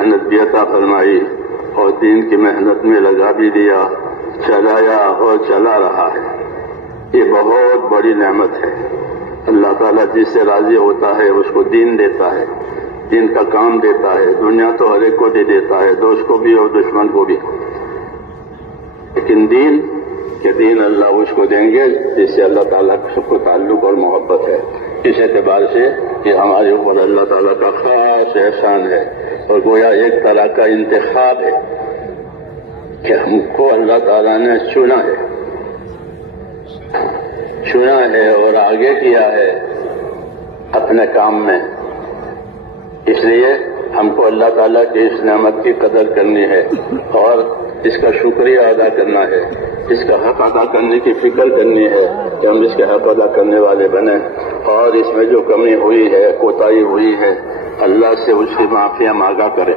محنت بھی عطا فرمائی اور دین کی محنت میں لگا بھی دیا، چلایا اور چلا رہا ہے۔ یہ بہت بڑی نعمت ہے۔ اللہ تعالیٰ جس سے راضی ہوتا ہے اس کو دین دیتا ہے، دین کا کام دیتا ہے۔ دنیا تو ہر ایک کو دے دیتا ہے، دوست کو بھی اور دشمن کو بھی، لیکن دین اللہ اس کو دیں گے جس سے اللہ تعالیٰ کو تعلق اور محبت ہے۔ اس اعتبار سے یہ ہمارے اوپر اللہ تعالیٰ کا خاص احسان ہے اور گویا ایک طرح کا انتخاب ہے کہ ہم کو اللہ تعالیٰ نے چنا ہے اور آگے کیا ہے اپنے کام میں۔ اس لیے ہم کو اللہ تعالیٰ کی اس نعمت کی قدر کرنی ہے اور اس کا شکریہ ادا کرنا ہے، اس کا حق ادا کرنے کی فکر کرنی ہے کہ ہم اس کے حق ادا کرنے والے بنیں، اور اس میں جو کمی ہوئی ہے، کوتاہی ہوئی ہے، اللہ سے اس کی معافیاں مانگا کریں۔